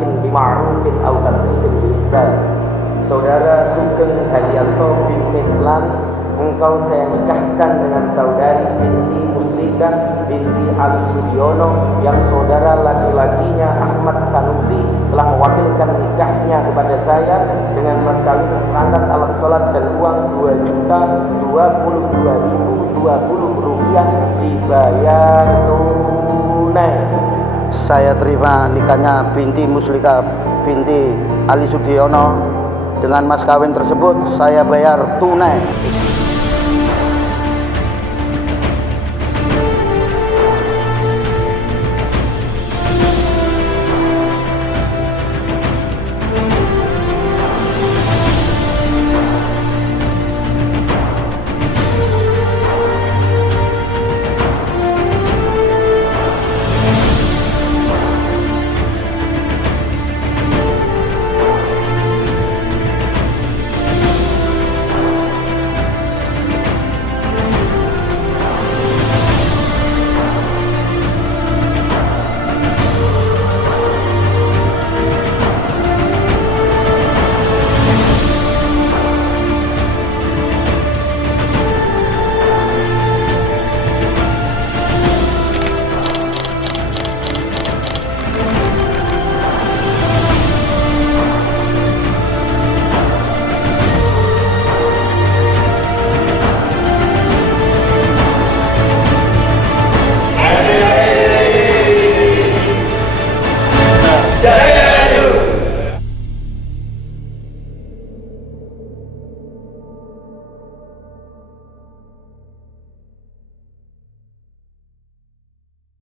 imsakin bima'rufin aw tasrihim biihsan. Saudara Sugeng Hadianto bin Mislan, engkau saya nikahkan dengan saudari binti Muslikah binti Ali Sudiono yang saudara laki-lakinya Ahmad Sanusi telah mewakilkan nikahnya kepada saya dengan mas kawin seperangkat alat sholat dan uang 2.022.020 rupiah dibayar tunai. Saya terima nikahnya binti Muslikah binti Ali Sudiono. Dengan mas kawin tersebut saya bayar tunai.